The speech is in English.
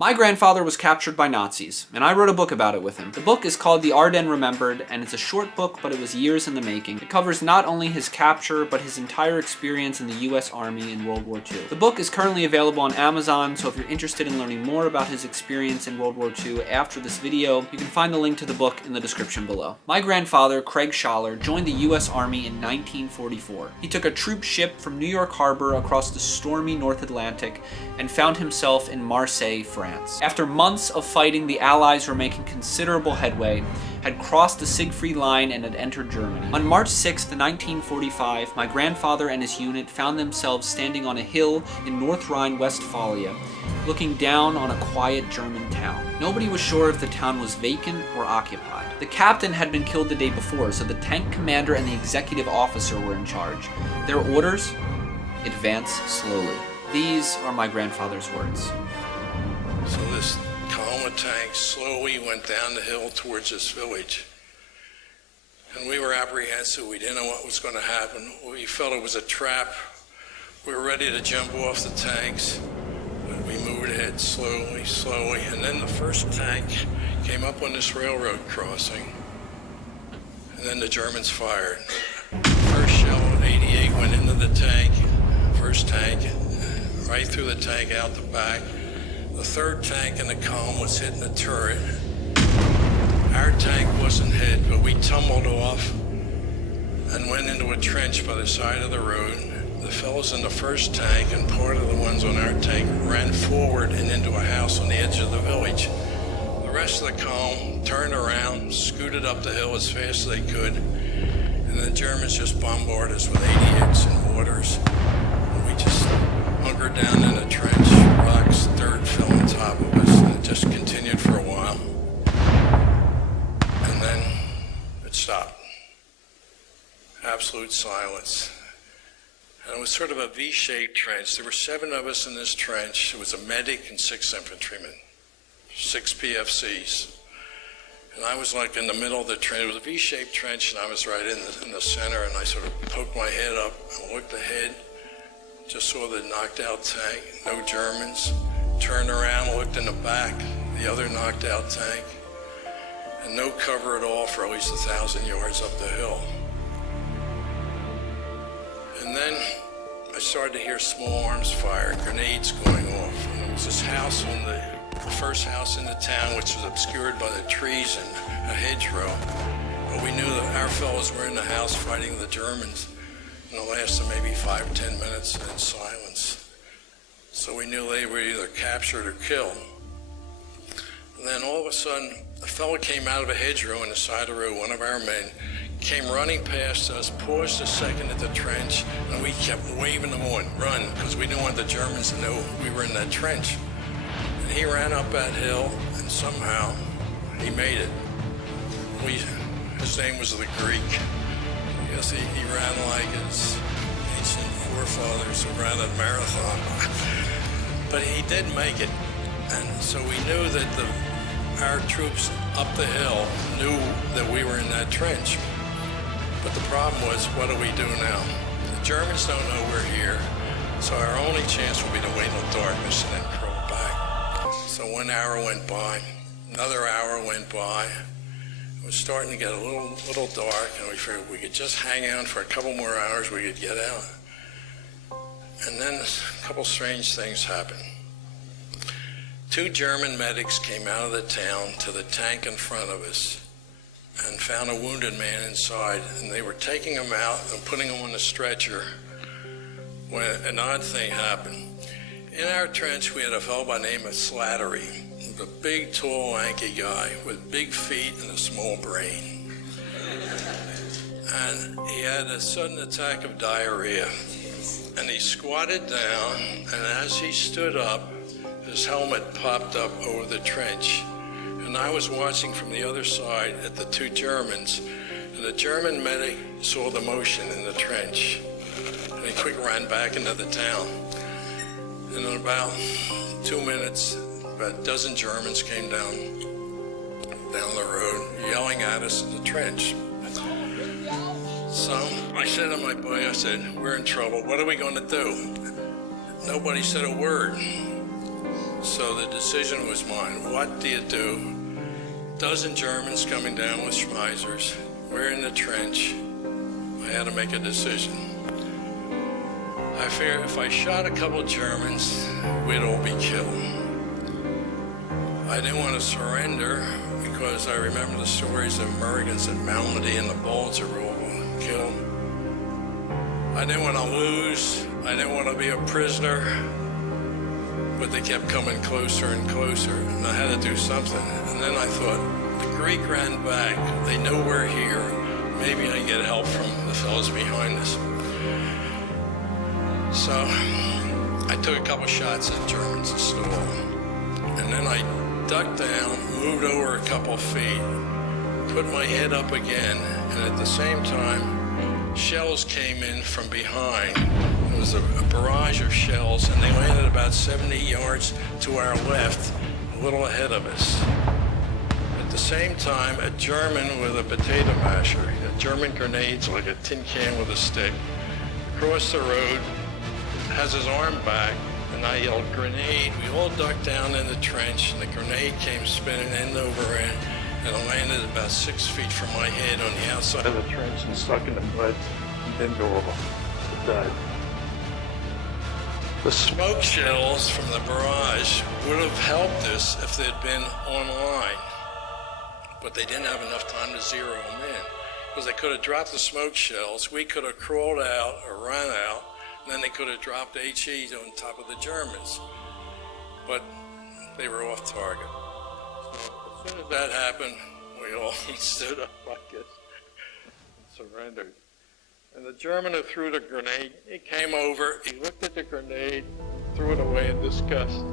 My grandfather was captured by Nazis, and I wrote a book about it with him. The book is called The Ardennes Remembered, and it's a short book, but it was years in the making. It covers not only his capture, but his entire experience in the US Army in World War II. The book is currently available on Amazon, so if you're interested in learning more about his experience in World War II after this video, you can find the link to the book in the description below. My grandfather, Craig Schoeller, joined the US Army in 1944. He took a troop ship from New York Harbor across the stormy North Atlantic and found himself in Marseille, France. After months of fighting, the Allies were making considerable headway, had crossed the Siegfried Line, and had entered Germany. On March 6, 1945, my grandfather and his unit found themselves standing on a hill in North Rhine-Westphalia, looking down on a quiet German town. Nobody was sure if the town was vacant or occupied. The captain had been killed the day before, so the tank commander and the executive officer were in charge. Their orders? Advance slowly. These are my grandfather's words. So this column of tanks slowly went down the hill towards this village. And we were apprehensive. We didn't know what was going to happen. We felt it was a trap. We were ready to jump off the tanks. But we moved ahead slowly, slowly. And then the first tank came up on this railroad crossing. And then the Germans fired. First shell in 88 went into the tank. First tank, right through the tank, out the back. The third tank in the column was hitting the turret. Our tank wasn't hit, but we tumbled off and went into a trench by the side of the road. The fellows in the first tank and part of the ones on our tank ran forward and into a house on the edge of the village. The rest of the column turned around, scooted up the hill as fast as they could, and the Germans just bombarded us with 80X and mortars. We just hunkered down in a trench, rocks, dirt fell on top of us, and it just continued for a while. And then it stopped. Absolute silence. And it was sort of a V-shaped trench. There were 7 of us in this trench. It was a medic and 6 infantrymen, 6 PFCs. And I was like in the middle of the trench. It was a V-shaped trench, and I was right in the center, and I sort of poked my head up and looked ahead. Just saw the knocked out tank, no Germans. Turned around, looked in the back, the other knocked out tank, and no cover at all for at least 1,000 yards up the hill. And then I started to hear small arms fire, grenades going off. And there was this house on the first house in the town, which was obscured by the trees and a hedgerow. But we knew that our fellows were in the house fighting the Germans. And it lasted maybe 5 or 10 minutes in silence. So we knew they were either captured or killed. And then all of a sudden, a fellow came out of a hedgerow on the side of the road, one of our men, came running past us, paused a second at the trench, and we kept waving them on, run, because we didn't want the Germans to know we were in that trench. And he ran up that hill, and somehow he made it. His name was the Greek. Yes, he ran like his ancient forefathers who ran a marathon. But he did make it. And so we knew that our troops up the hill knew that we were in that trench. But the problem was, what do we do now? The Germans don't know we're here, so our only chance would be to wait in the darkness and then crawl back. So 1 hour went by, another hour went by. It was starting to get a little dark, and we figured we could just hang on for a couple more hours, we could get out. And then a couple strange things happened. 2 German medics came out of the town to the tank in front of us and found a wounded man inside, and they were taking him out and putting him on a stretcher when an odd thing happened. In our trench, we had a fellow by the name of Slattery. A big, tall, lanky guy with big feet and a small brain. And he had a sudden attack of diarrhea. And he squatted down, and as he stood up, his helmet popped up over the trench. And I was watching from the other side at the 2 Germans, and the German medic saw the motion in the trench. And he quickly ran back into the town. And in about 2 minutes, about a dozen Germans came down the road, yelling at us in the trench. So I said to my boy, I said, we're in trouble. What are we going to do? Nobody said a word. So the decision was mine. What do you do? Dozen Germans coming down with Schmeisers. We're in the trench. I had to make a decision. I figured if I shot a couple Germans, we'd all be killed. I didn't want to surrender because I remember the stories of Americans at Malmedy and the Bulge were all killed. I didn't want to lose. I didn't want to be a prisoner. But they kept coming closer and closer, and I had to do something. And then I thought, the Greek ran back. They know we're here. Maybe I can get help from the fellows behind us. So I took a couple shots at Germans and stalled. And then I ducked down, moved over a couple feet, put my head up again, and at the same time, shells came in from behind. It was a barrage of shells, and they landed about 70 yards to our left, a little ahead of us. At the same time, a German with a potato masher, a German grenades like a tin can with a stick, across the road, has his arm back, and I yelled, "Grenade!" We all ducked down in the trench, and the grenade came spinning end over end, and it landed about 6 feet from my head on the outside of the trench and stuck in the mud, and didn't go off. It died. The smoke shells from the barrage would have helped us if they'd been online, but they didn't have enough time to zero them in, because they could have dropped the smoke shells, we could have crawled out or run out, and then they could have dropped HEs on top of the Germans, but they were off target. So as soon as that happened, we all stood up, I guess, and surrendered. And the German who threw the grenade, he came over, he looked at the grenade, threw it away in disgust.